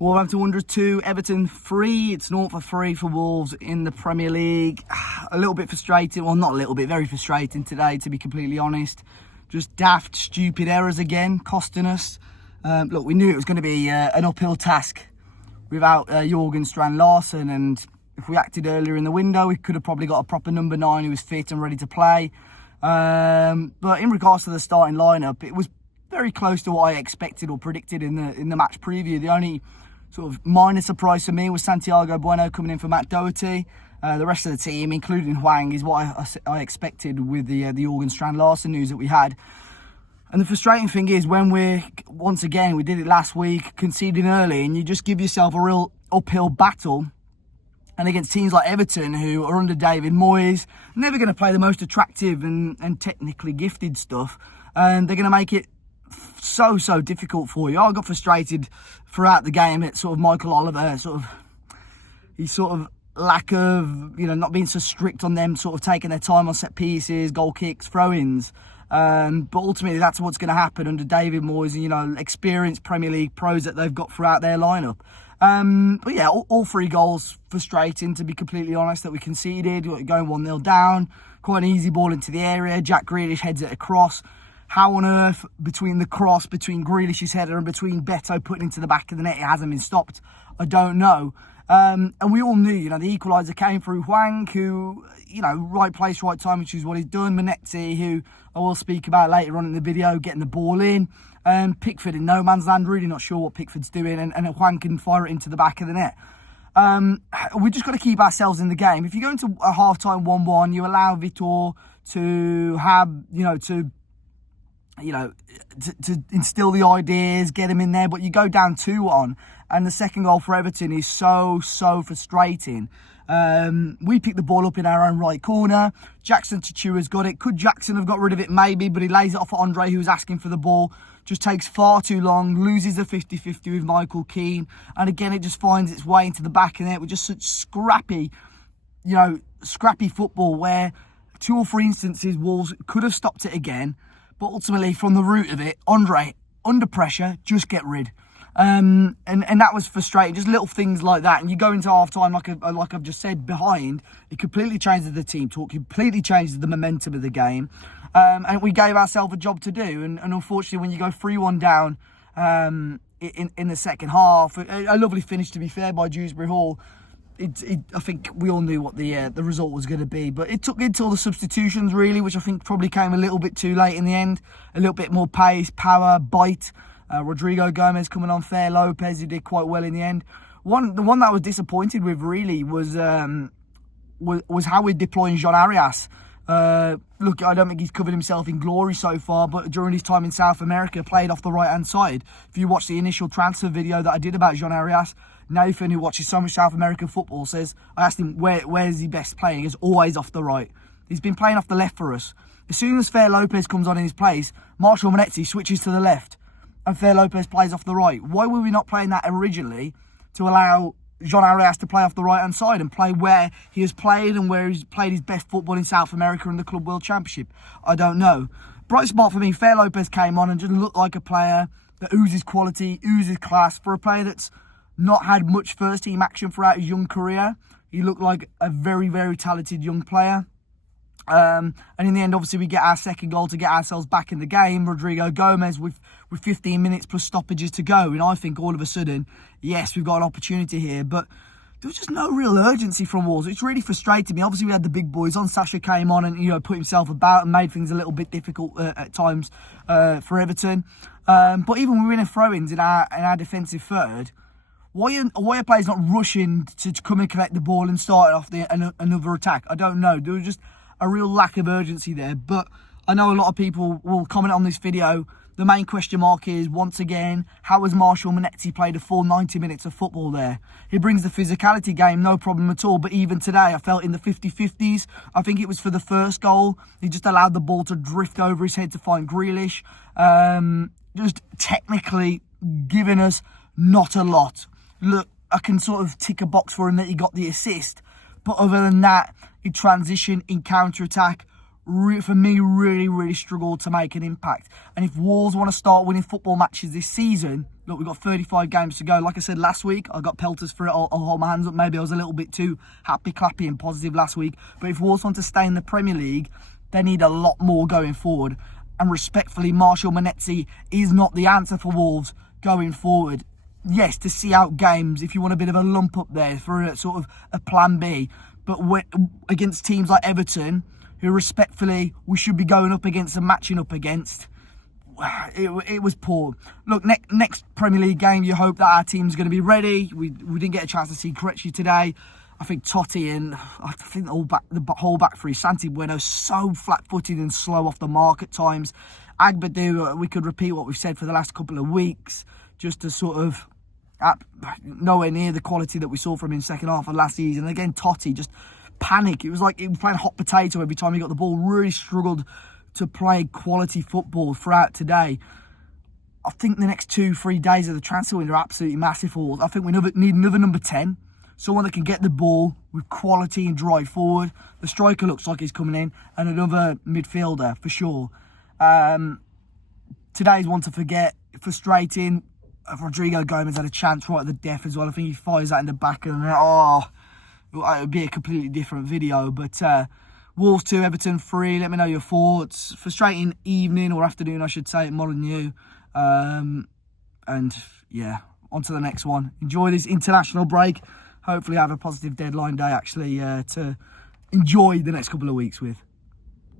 Wolverhampton Wanderers 2, Everton 3. It's 0-3 for Wolves in the Premier League. A little bit frustrating. Well, not a little bit, very frustrating today, to be completely honest. Just daft, stupid errors again, costing us. Look, we knew it was going to be an uphill task without Jørgen Strand Larsen, and if we acted earlier in the window, we could have probably got a proper number 9 who was fit and ready to play. But in regards to the starting lineup, it was very close to what I expected or predicted in the match preview. The only sort of minor surprise for me was Santiago Bueno coming in for Matt Doherty. The rest of the team, including Hwang, is what I expected with the Jørgen Strand Larsen news that we had. And the frustrating thing is when once again, we did it last week, conceding early, and you just give yourself a real uphill battle. And against teams like Everton, who are under David Moyes, never going to play the most attractive and technically gifted stuff. And they're going to make it so difficult for you. I got frustrated throughout the game at sort of Michael Oliver, his lack of, not being so strict on them, sort of taking their time on set pieces, goal kicks, throw-ins. But ultimately, that's what's going to happen under David Moyes and, experienced Premier League pros that they've got throughout their lineup. But yeah, all 3 goals frustrating, to be completely honest, that we conceded. Going 1-0 down, quite an easy ball into the area. Jack Grealish heads it across. How on earth, between the cross, between Grealish's header and between Beto putting into the back of the net, it hasn't been stopped? I don't know. And we all knew, the equaliser came through Hwang, who, right place, right time, which is what he's done. Manetzi, who I will speak about later on in the video, getting the ball in. Pickford in no man's land, really not sure what Pickford's doing, and Hwang can fire it into the back of the net. We just got to keep ourselves in the game. If you go into a half-time 1-1, you allow Vitor to have, to instill the ideas, get him in there, but you go down 2-1, and the second goal for Everton is so frustrating. We pick the ball up in our own right corner. Jackson Chichua's got it. Could Jackson have got rid of it? Maybe, but he lays it off at Andre, who was asking for the ball. Just takes far too long, loses a 50-50 with Michael Keane, and again, it just finds its way into the back of it with just such scrappy football where 2 or 3 instances Wolves could have stopped it again. But ultimately, from the root of it, Andre, under pressure, just get rid. And that was frustrating. Just little things like that. And you go into half-time, like I've just said, behind. It completely changes the team talk, completely changes the momentum of the game. And we gave ourselves a job to do. And unfortunately, when you go 3-1 down in the second half, a lovely finish, to be fair, by Dewsbury Hall. I think we all knew what the result was going to be, but it took until the substitutions, really, which I think probably came a little bit too late in the end. A little bit more pace, power, bite. Rodrigo Gomez coming on, Fair Lopez, who did quite well in the end. The one that I was disappointed with, really, was how we're deploying Jean Arias. Look, I don't think he's covered himself in glory so far, but during his time in South America, played off the right-hand side. If you watch the initial transfer video that I did about Jean Arias, Nathan, who watches so much South American football, says, I asked him, where's he best playing? He's always off the right. He's been playing off the left for us. As soon as Fair Lopez comes on in his place, Marshall Manetzi switches to the left and Fair Lopez plays off the right. Why were we not playing that originally to allow Jean Arias to play off the right-hand side and play where he has played and where he's played his best football in South America and the Club World Championship? I don't know. Bright spot for me, Fair Lopez came on and just looked like a player that oozes quality, oozes class. For a player that's not had much first-team action throughout his young career, he looked like a very talented young player. And in the end, obviously, we get our second goal to get ourselves back in the game. Rodrigo Gomez with 15 minutes plus stoppages to go. And I think all of a sudden, yes, we've got an opportunity here. But there was just no real urgency from Wolves. It's really frustrated me. Obviously, we had the big boys on. Sasha came on and, put himself about and made things a little bit difficult at times for Everton. But even when we were in throw-ins in our defensive third, why are players not rushing to come and collect the ball and start off another attack? I don't know. There was just a real lack of urgency there. But I know a lot of people will comment on this video. The main question mark is, once again, how has Marshall Manetzi played a full 90 minutes of football there? He brings the physicality game, no problem at all. But even today, I felt in the 50-50s, I think it was for the first goal, he just allowed the ball to drift over his head to find Grealish. Just technically giving us not a lot. Look, I can sort of tick a box for him that he got the assist. But other than that, in transition, in counter-attack, for me, really struggled to make an impact. And if Wolves want to start winning football matches this season, Look, we've got 35 games to go. Like I said last week, I got pelters for it. I'll hold my hands up. Maybe I was a little bit too happy, clappy and positive last week. But if Wolves want to stay in the Premier League, they need a lot more going forward. And respectfully, Marshall Monetzi is not the answer for Wolves going forward. Yes, to see out games, if you want a bit of a lump up there for a sort of a plan B. But against teams like Everton, who respectfully we should be going up against and matching up against, it was poor. Look, next Premier League game, you hope that our team's going to be ready. We didn't get a chance to see Kelechi today. I think Totti and I think the whole back three, Santi Bueno, so flat-footed and slow off the mark at times. Agbadu, we could repeat what we've said for the last couple of weeks, just to sort of nowhere near the quality that we saw from him second half of last season. And again, Totti, just panic. It was like he was playing hot potato every time he got the ball. Really struggled to play quality football throughout today. I think the next 2-3 days of the transfer window are absolutely massive for us. I think we need another number 10. Someone that can get the ball with quality and drive forward. The striker looks like he's coming in. And another midfielder, for sure. Today's one to forget. Frustrating. Rodrigo Gomez had a chance right at the death as well. I think he fires that in the back. And it would be a completely different video. But Wolves 2, Everton 3. Let me know your thoughts. Frustrating evening or afternoon, I should say, at Molineux. And yeah, on to the next one. Enjoy this international break. Hopefully have a positive deadline day actually to enjoy the next couple of weeks with.